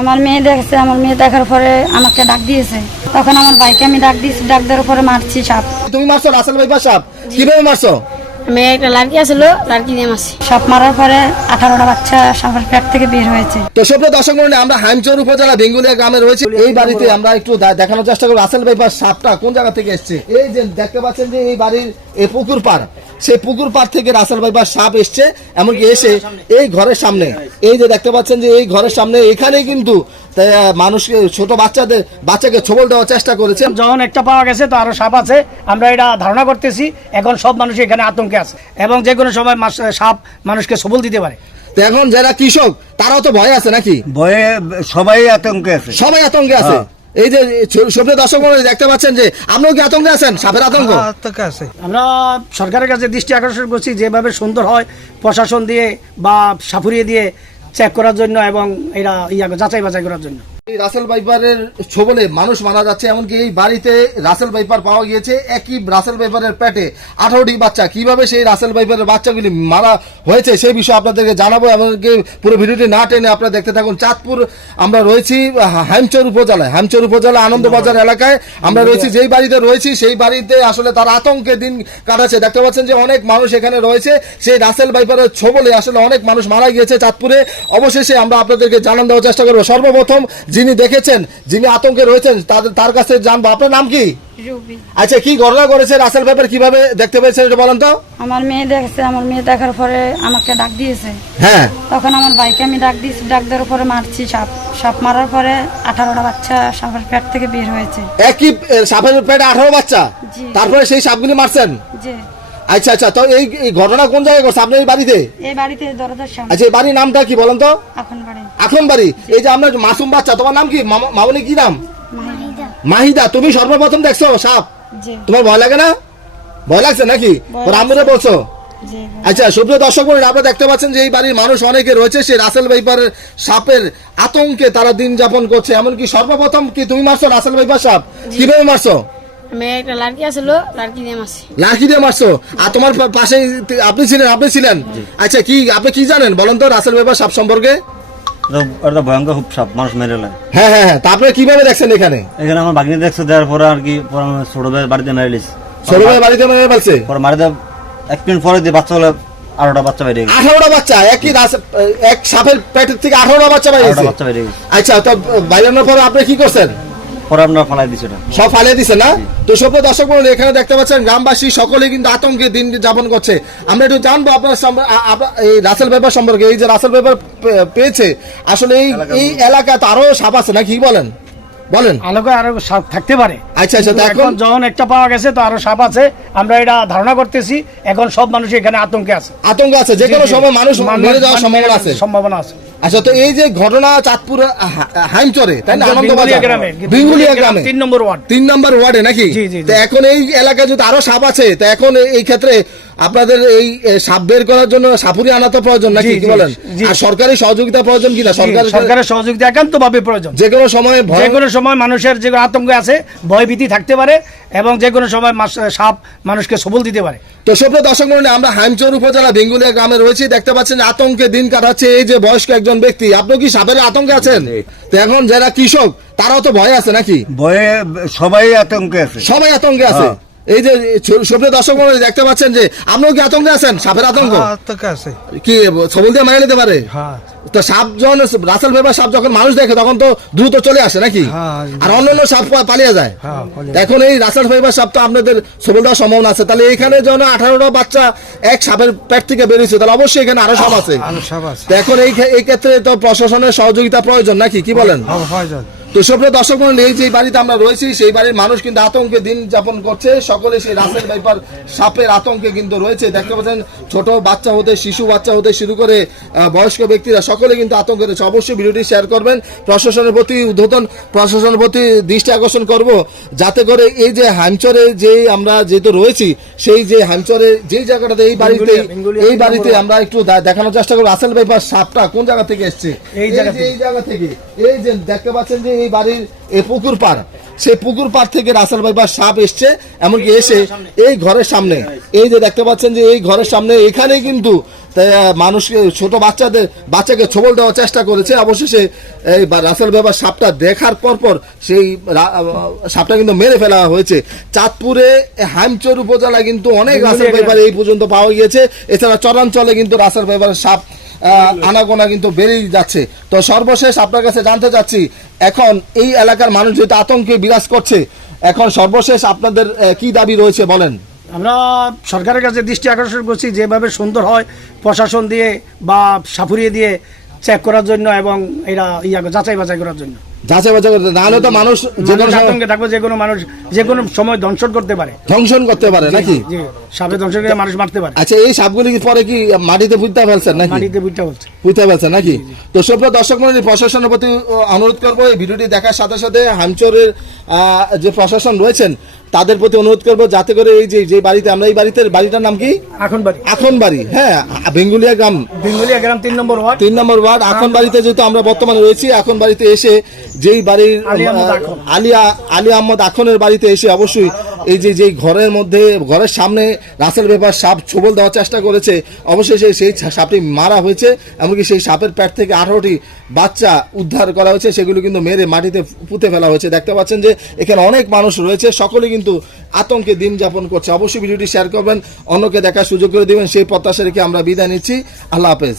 আমার মেয়ে দেখছে, আমার মেয়ে দেখার পরে আমাকে ডাক দিয়েছে, তখন আমার ভাইকে আমি ডাক দিয়েছি, ডাক দেওয়ার পরে মারছি সাপ। তুমি মারছো রাসেল ভাইপার সাপ? কিভাবে মারছো? মেয়ে একটা লাড়কি আসলো, লাড়কি দিয়ে মারছি। সাপ মারার পরে 18টা বাচ্চা সাপের পেট থেকে বের হয়েছে। তো সব দর্শক মণ্ডলী, আমরা হাইমচর উপজেলা বেঙ্গুলিয়া গ্রামে রয়েছে। এই বাড়িতে আমরা একটু দেখানোর চেষ্টা করব রাসেল ভাইপার সাপটা কোন জায়গা থেকে এসছে। এই যে দেখতে পাচ্ছেন যে এই বাড়ির এই পুকুর পাড়, সেই পুকুর পাড় থেকে রাসেল ভাইপার সাপ এসছে, এমনকি এসে এই ঘরের সামনে, এই যে দেখতে পাচ্ছেন যে এই ঘরের সামনে এখানেই কিন্তু মানুষকে, ছোট বাচ্চাকে ছবল দেওয়ার চেষ্টা করেছে। যখন একটা পাওয়া গেছে তো আরো সাপ আছে, আমরা এটা ধারণা করতেছি। এখন সব মানুষ এখানে আতঙ্কে আছে এবং যে কোনো সময় সাপ মানুষকে সবল দিতে পারে। তো এখন যারা কৃষক তারাও তো ভয় আছে নাকি? ভয়ে সবাই আতঙ্কে আছে, সবাই আতঙ্কে আছে। এই যে সুপ্রিয় দর্শক মণ্ডলী দেখতে পাচ্ছেন যে আপনিও কি আতঙ্কে আছেন? সাপের আতঙ্ক আছে। আমরা সরকারের কাছে দৃষ্টি আকর্ষণ করছি, যেভাবে সুন্দর হয় প্রশাসন দিয়ে বা সাপুরিয়ে দিয়ে চেক করার জন্য এবং এরা যাচাই বাছাই করার জন্য। রাসেল ভাইপারের ছবলে মানুষ মারা যাচ্ছে, এমনকি এই বাড়িতে রাসেল ভাইপার পাওয়া গিয়েছে। একই রাসেল ভাইপারের পেটে 18টি বাচ্চা। কিভাবে সেই রাসেল ভাইপারের বাচ্চাগুলি মারা হয়েছে সেই বিষয়ে আপনাদেরকে জানাবো, এমনকি পুরো ভিডিওটি না টেনে আপনারা দেখতে থাকুন। চাঁদপুর আমরা রয়েছি হাইমচর উপজেলায়, হাইমচর উপজেলা আনন্দবাজার এলাকায় আমরা রয়েছি। যেই বাড়িতে রয়েছি সেই বাড়িতে আসলে তার আতঙ্কে দিন কাটাচ্ছে। দেখতে পাচ্ছেন যে অনেক মানুষ এখানে রয়েছে। সেই রাসেল ভাইপারের ছবলে আসলে অনেক মানুষ মারা গিয়েছে চাঁদপুরে। অবশেষে আমরা আপনাদেরকে জানান দেওয়ার চেষ্টা করবো। সর্বপ্রথম যিনি দেখেছেন, যিনি আতঙ্কে রয়েছেন তার কাছে জানবো। আপনার নাম কি? রুবি। আচ্ছা, কি ঘটনা করেছে রাসেল ভাইপার, কিভাবে দেখতে পেয়েছেন এটা বলেন তো। আমার মেয়ে দেখছে, আমার মেয়ে দেখার পরে আমাকে ডাক দিয়েছে। হ্যাঁ, তখন আমার ভাইকে আমি ডাক দিয়েছি, ডাক দেওয়ার পরে মারছি সাপ। সাপ মারার পরে 18টা বাচ্চা সাপের পেট থেকে বের হয়েছে। একই সাপের পেটে 18 বাচ্চা, জি। তারপরে সেই সাপগুলি মারছেন? জি। আচ্ছা আচ্ছা, তো এই ঘটনা কোন জায়গায় করছে? আপনার এই বাড়িতে? এই বাড়িতে দরজার সামনে। আচ্ছা, এই বাড়ির নামটা কি বলেন তো? এখন বাড়ি এখন বাড়ি। এই যে আপনার মাসুম বাচ্চা, তোমার নাম কি? মামনি কি নাম? মাহিদা। মাহিদা। তুমি সর্বপ্রথম দেখছো সাপ? জি। তোমার ভয় লাগে না? ভয় লাগছে নাকি? ওর আম্মুরে বলছো? জি। আচ্ছা, সুপ্রিয় দর্শক মণ্ডলী, আপনারা দেখতে পাচ্ছেন যে এই বাড়ির মানুষ অনেকে রয়েছে, সেই রাসেল ভাইপারের সাপের আতঙ্কে তারা দিন যাপন করছে। এমনকি সর্বপ্রথম কি তুমি মারছো রাসেল ভাইপার সাপ? কিভাবে মারছো? মেয়ে একটা লাড়কি আসলো, লাড়কি দিয়ে মারছি। লাঠি দিয়ে মারছো? আর তোমার পাশে আপনি ছিলেন? আচ্ছা, কি আপনি কি জানেন বলেন তো রাসেল ভাইপার সাপ সম্পর্কে? এটা ভয়ঙ্কর খুব সাপ, মানুষ মেরে নেয়। হ্যাঁ হ্যাঁ হ্যাঁ, তারপরে কিভাবে দেখছেন এখানে? এখানে আমার বাগনি দেখছে, দেওয়ার পরে আর কি পরে আমার ছোট ভাই বাড়িতে মেরে লিস, ছোট ভাই বাড়িতে মেরে ফেলছে। পরে মারিতে 1 মিনিট পরে দিয়ে বাচ্চা হলে 18টা বাচ্চা বেরিয়ে গেছে। 18টা বাচ্চা এক সাপের পেটের থেকে 18টা বাচ্চা বেরিয়ে 18টা গেছে। বাচ্চা বেরিয়ে গেছে। আচ্ছা, তো বাইরের পরে আপনি কি করছেন? পরে আমরা ফালাই দিছি এটা। সব ফালিয়ে দিছে না? তো সব দর্শক মণ্ডলী, এখানে দেখতে পাচ্ছেন গ্রামবাসী সকলে কিন্তু আতঙ্কে দিন যাপন করছে। আমরা একটু জানবো আপনার এই রাসেল ভাইপার সম্পর্কে। এই যে রাসেল ভাইপার পেয়েছে, আসলে এই এলাকায় তো আরো সাপ আছে নাকি বলেন? আলোকে আরো সাপ থাকতে পারে। আচ্ছা আচ্ছা, তো কিন্তু এখন এখন যখন একটা পাওয়া গেছে তো আরো সাপ আছে, আমরা এটা ধারণা করতেছি। এখন সব মানুষ এখানে আতঙ্কে আছে, আতঙ্ক আছে, যে কোনো সময় মানুষ মরে যাওয়ার সম্ভাবনা আছে। আচ্ছা, তো এই যে ঘটনা চাঁদপুর হাইমচরে, তাই না? বেঙ্গুলিয়া গ্রামে, বেঙ্গুলিয়া গ্রামে 3 নম্বর ওয়ার্ড। 3 নম্বর ওয়ার্ডে নাকি? জি, জি, জি। তো এখন এই এলাকায় যদি আরো সাপ আছে, তো এখন এই ক্ষেত্রে আপনাদের এই সাপ বের করার জন্য সাপুরি আনা তো প্রয়োজন নাকি, জি, কি জি, বলেন? জি। আর সরকারি সহযোগিতা প্রয়োজন কিনা? সরকারের সহযোগিতা একান্ত ভাবে প্রয়োজন। যে কোনো সময় যে কোনো সময় মানুষের যে আতঙ্ক আছে, ভয়ভীতি থাকতে পারে এবং যে কোনো সময় সাপ মানুষকে সবল দিতে পারে। তো সুপ্রিয় দর্শক মণ্ডলী, আমরা হাইমচর উপজেলা বেঙ্গুলিয়া গ্রামে রয়েছি। দেখতে পাচ্ছেন যে আতঙ্কে দিন কাটাচ্ছে এই যে বয়স্ক একজন ব্যক্তি। আপনি কি সাপের আতঙ্কে আছেন? তো এখন যারা কৃষক তারাও তো ভয় আছে নাকি? ভয়ে সবাই আতঙ্কে আছে, সবাই আতঙ্কে আছে। এই যে সুপ্রিয় দর্শক মণ্ডলী দেখতে পাচ্ছেন যে আপনিও কি আতঙ্কে আছেন? সাপের আতঙ্ক কি সবল দিয়ে মেরে নিতে পারে? তো সাপ যখন রাসেল ভাইপার সাপ যখন মানুষ দেখে তখন তো দ্রুত চলে আসে নাকি? আর অন্যান্য সাপ পালিয়ে যায়। এখন এই রাসেল ভাইপার সাপ তো আপনাদের সবল দেওয়ার সম্ভাবনা আছে। তাহলে এখানে যখন 18টা বাচ্চা এক সাপের পেট থেকে বেরিয়েছে, তাহলে অবশ্যই এখানে আরো সাপ আছে। তো এখন এই ক্ষেত্রে তো প্রশাসনের সহযোগিতা প্রয়োজন নাকি, কি বলেন? তো সুপ্রিয় দর্শক মণ্ডলী, এই যে বাড়িতে আমরা রয়েছি সেই বাড়ির মানুষ কিন্তু আতঙ্কে দিন যাপন করছে। সকলে সেই রাসেল ভাইপার সাপের আতঙ্কে কিন্তু রয়েছে। দেখতে পাচ্ছেন ছোট বাচ্চা হতে শিশু বাচ্চা হতে শুরু করে বয়স্ক ব্যক্তিরা সকলে কিন্তু আতঙ্কে রয়েছে। অবশ্যই ভিডিওটি শেয়ার করবেন। প্রশাসনের প্রতি দৃষ্টি আকর্ষণ করব, যাতে করে এই যে হাইমচরে যে আমরা যেহেতু রয়েছি, সেই যে হাইমচরে যেই জায়গাটাতে এই বাড়িতে আমরা একটু দেখানোর চেষ্টা করবো রাসেল ভাইপার সাপটা কোন জায়গা থেকে এসছে। এই জায়গা থেকে, এই যে দেখতে পাচ্ছেন যে এই বাড়ির এই পুকুর পাড়, সেই পুকুর পাড় থেকে রাসেল ভাইপার সাপ এসছে, এমনকি এসে এই ঘরের সামনে, এই যে দেখতে পাচ্ছেন যে এই ঘরের সামনে এখানেই কিন্তু তাই মানুষকে ছোট বাচ্চাকে ছোবল দেওয়ার চেষ্টা করেছে। অবশেষে এই রাসেল ব্যাপার সাপটা দেখার পর সেই সাপটা কিন্তু মেরে ফেলা হয়েছে। চাঁদপুরে হাইমচর উপজেলায় কিন্তু অনেক রাসেল ব্যাপার এই পর্যন্ত পাওয়া গিয়েছে। এছাড়া চরাঞ্চলে কিন্তু রাসেল ব্যাপারের সাপ আনাগোনা কিন্তু বেড়েই যাচ্ছে। তো সর্বশেষ আপনার কাছে জানতে চাচ্ছি, এখন এই এলাকার মানুষ যেটা আতঙ্কে বিরাজ করছে, এখন সর্বশেষ আপনাদের কি দাবি রয়েছে বলেন? আমরা সরকারের কাছে দৃষ্টি আকর্ষণ করছি, যেভাবে সুন্দর হয় প্রশাসন দিয়ে বা সাফুরিয়ে দিয়ে চেক করার জন্য এবং এরা যাচাই বাছাই করার জন্য। যাচাই বাছাই করতে, নাহলে তো মানুষ আতঙ্কে থাকবে, যে কোনো সময় ধ্বংসন করতে পারে নাকি? জি, সাপে ধ্বংসন করে মানুষ মারতে পারে। আচ্ছা, এই সাপগুলি কি পরে কি মাটিতে পুঁতে ফেলছেন নাকি? মাটিতে পুঁতে ফেলছেন নাকি? তো সব দর্শক মণ্ডলী, প্রশাসনের প্রতি অনুরোধ করবো, এই ভিডিওটি দেখার সাথে সাথে হাইমচরের যে প্রশাসন রয়েছেন তাদের প্রতি অনুরোধ করবো, যাতে করে এই যে বাড়িতে আমরা, এই বাড়িটার নাম কি? আখনবাড়ি। হ্যাঁ, বেঙ্গুলিয়া গ্রাম 3 নম্বর ওয়ার্ড আখনবাড়িতে যেহেতু আমরা বর্তমানে রয়েছি, আখনবাড়িতে এসে যেই বাড়ির আলী আহমদ আখনের বাড়িতে এসে অবশ্যই এই যে ঘরের সামনে রাসেল ব্যাপার সাপ ছোবল দেওয়ার চেষ্টা করেছে, অবশ্যই সেই সাপটি মারা হয়েছে। এমনকি সেই সাপের পেট থেকে 18টি বাচ্চা উদ্ধার করা হয়েছে, সেগুলো কিন্তু মেরে মাটিতে পুঁতে ফেলা হয়েছে। দেখতে পাচ্ছেন যে এখানে অনেক মানুষ রয়েছে, সকলে কিন্তু আতঙ্কে দিন যাপন করছে। অবশ্যই ভিডিওটি শেয়ার করবেন, অন্যকে দেখার সুযোগ করে দিবেন, সেই প্রত্যাশা রেখে আমরা বিদায় নিচ্ছি। আল্লাহ হাফেজ।